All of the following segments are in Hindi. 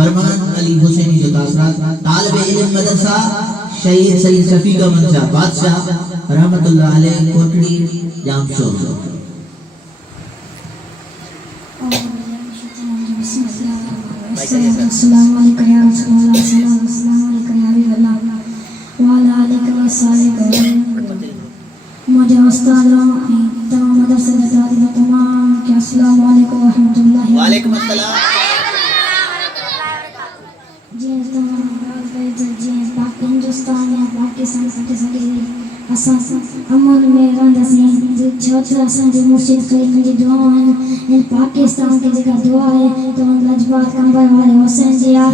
फरमान अली हुसैनी जो तासरात तालिब इल्म मदरसा शहीद सईद शफी का मंशा बादशाह रहमतुल्लाह अलैह कोटड़ी जामशोर। अस्सलामु अलैकुम या रसूलल्लाह, अस्सलामु अलैकुम या हबीबल्लाह व अला आलिहि व सहाबिहि। मुझे उस्तादों तमाम मदरसे के तालिब तमाम के अस्सलामु अलैकुम व रहमतुल्लाहि व वालेकुम अस्सलाम। जी तमाम जी पाक हिंदुस्तान या पाकिस्तान से सके असा अमन में रंदसी छोटा सा जो मुर्शिद करीम की दुआ इन पाकिस्तान की जगह दुआ है तो लजबात कंबर वाले हुसैन जी आप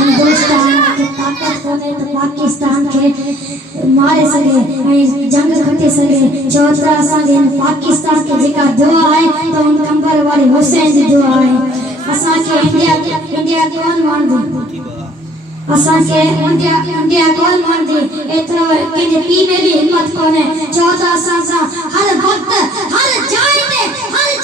हिंदुस्तान की ताकत को दे तो पाकिस्तान के मारे सके जंग खटे सके छोटा सा इन पाकिस्तान की जगह दुआ है तो उन कंबर वाले हुसैन जी दुआ है असा के इंडिया कौन मान दो असा के इंडिया कौन मान दे एतरो के पी में भी हिम्मत कोने 14 साल हर वक्त हर जाय में हर